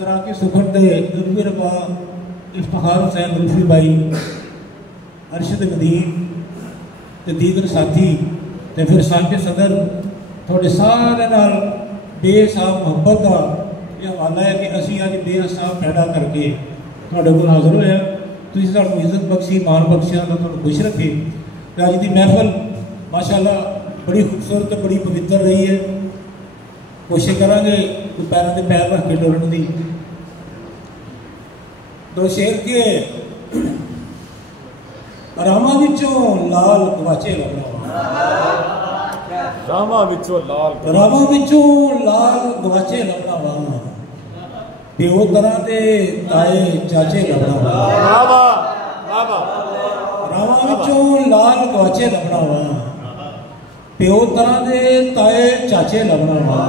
उतरा के सुखन दे दुर्गे रबा इफ्तिखार हुसैन रूफी भाई अरशद नदीम ते दीगर साथी ते फिर साके सदर थोड़े सारे नाल बेसाब मोहब्बत का यह हवाला है कि असी अज बेसाब पैदा करके थोड़े को हाजिर होया तुसीं सानूं इज्जत बख्शी मान बख्शिया तो तुहानूं खुश रखे। तो अज की महफल माशाअल्लाह बड़ी खूबसूरत बड़ी पवित्र रही है। कोशिश करांगे पैरों के पैर रख के डोलण की। दो शेर के रामा विचों लाल गवाचे लभना रामा विचों लाल गवाचे लभना वा प्यो तरह दे ताए चाचे लभना वा रामा विचों लाल गवाचे लभना वा प्यो तरह दे ताए चाचे लभना वा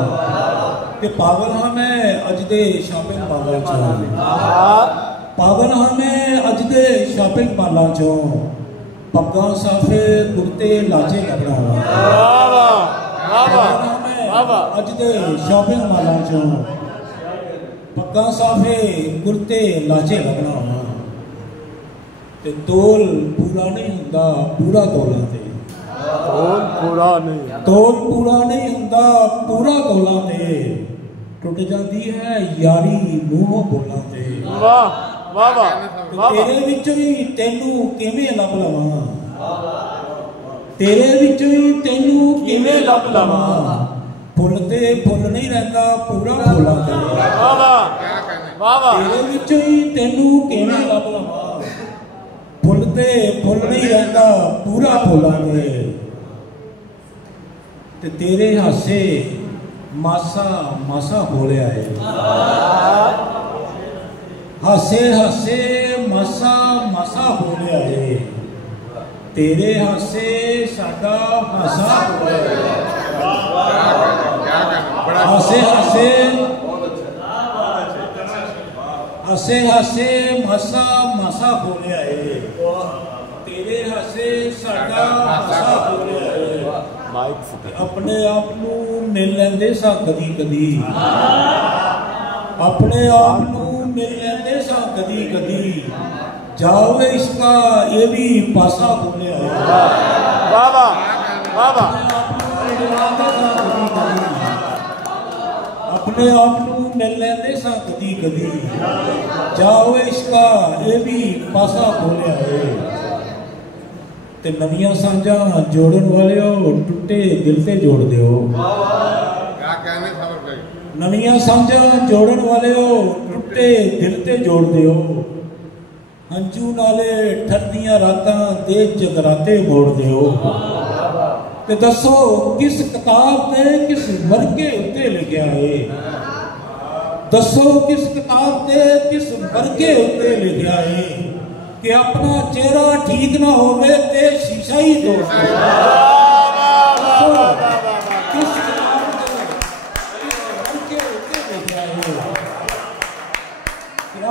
ते पागल हाँ मैं अज दे शॉपिंग माला चो पागल हाँ मैं अज दे शॉपिंग माला चो पग्गा साफे कुर्ते लाचे लभना वा अज दे शॉपिंग माला चो पग्गा साफे कुर्ते लाचे लभना वा ते तोल पूरा नहीं हुंदा पूरा तोला ते तोल पूरा नहीं हुंदा पूरा तोला ते टुट जाती है यारी मुंहों बोला ते तेरे विचों ही तेनू किवें लब लवां तेरे विचों ही तेनू किवें लब लवां फुल ते फुल नहीं रहता पूरा फुला ते तेरे विचों ही तेनू किवें लब लवां फुल ते फुल नहीं रहता पूरा फुला ते तेरे हासे मासा मासा बोलिया है हासे हासे मासा मासा बोलिया है तेरे हासे साडा हासा बोलिया है हासे हासे हासे हासे मासा मासा बोलिया है तेरे हासे साडा हासा बोलिया है अपने आप को मिल लेंदे सा कदी कदी अपने आप को मिल लेंदे सा कदी कदी जाओगे इसका ये भी पासा बोले अपने आप को मिल लेंदे सा कदी कदी जाओगे इसका ये भी पासा बोले ते नवियां सांझा जोड़न वाले टुटे दिल से जोड़ दियो नवियां सांझा जोड़न वाले टुटे दिल से जोड़ दियो हंजू नाले ठरदियां रातां दे जगराते मोड़ दियो ते दसो किस किताब ते किस वर्गे उत्ते लिखिया है दसो किस किताब ते किस वर्गे उत्ते लिखिया है कि अपना चेहरा ठीक ना होवे ते शीशा ही तोड़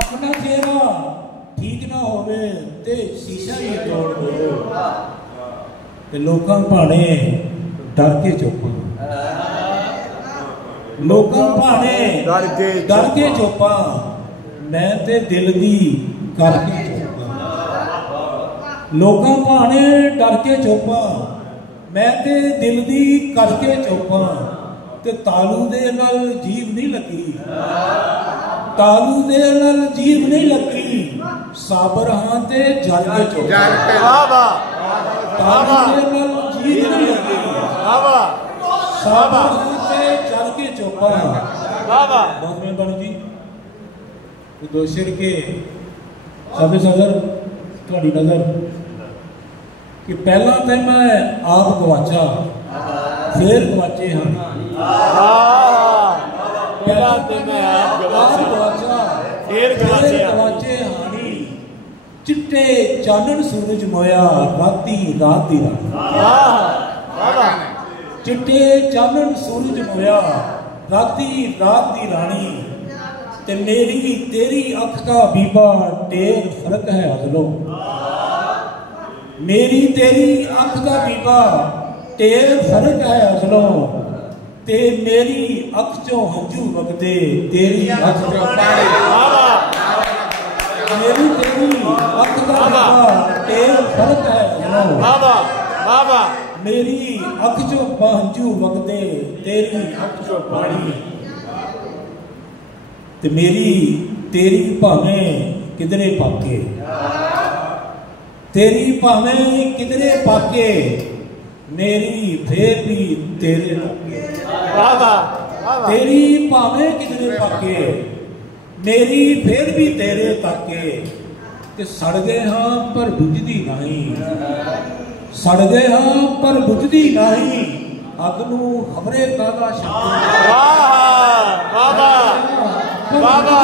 अपना चेहरा ठीक ना होवे ते शीशा ही तोड़ दो ते लोकां भाणे डर के चुप लोकां भाणे डर के चुपा मैं ते दिल दी करके लोकां भाणे डर के चुपा मैं ते दिल दी करके चुपा ते तालू दे नाल जीव नहीं लगी तालू दे नाल जीव नहीं लगी साबर हां ते जल के चुपा तालू दे नाल जीव नहीं लगी साबर हां ते जल के चुपा बहुत मेहरबानी जी दो शेर के साबे सदर थोड़ी नजर कि पहला तो मैं आप गवाचा फिर गवाचे हाँ पहला तो मैं आप गवाचा फिर गवाचे हानी चिट्टे चानन सूरज मोया राती रात दी चिट्टे चानन सूरज मोया राती रात दी रानी ते मेरी तेरी अख का बीबा टेर फर्क है अदलो मेरी तेरी अख का बीबा टेर फर्क है अदलो ते मेरी अख चो हंझू वगदे तेरी अख चो पानी मेरी तेरी अख दा तेल फर्क है बाबा बाबा मेरी अख चो हंझू वगदे तेरी अख चो पानी ते मेरी तेरी भावें किधरे पाके तेरी भावें किधरे पाके मेरी फिर भी तेरे बाबा तेरी भावें किधरे पाके मेरी फिर भी तेरे ताके ते सड़ गए हाँ पर बुझदी नहीं सड़ गए हाँ पर बुझदी नहीं अग नूं खबरे कादा बाबा बाबा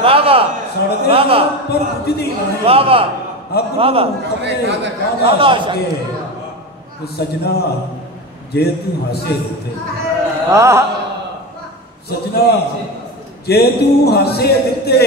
बाबा सड़ गए हाँ पर बुझदी नहीं बाबा अग नूं खबरे कादा तो सजना जे तू हासे दिते सजना जे तू हासे दिते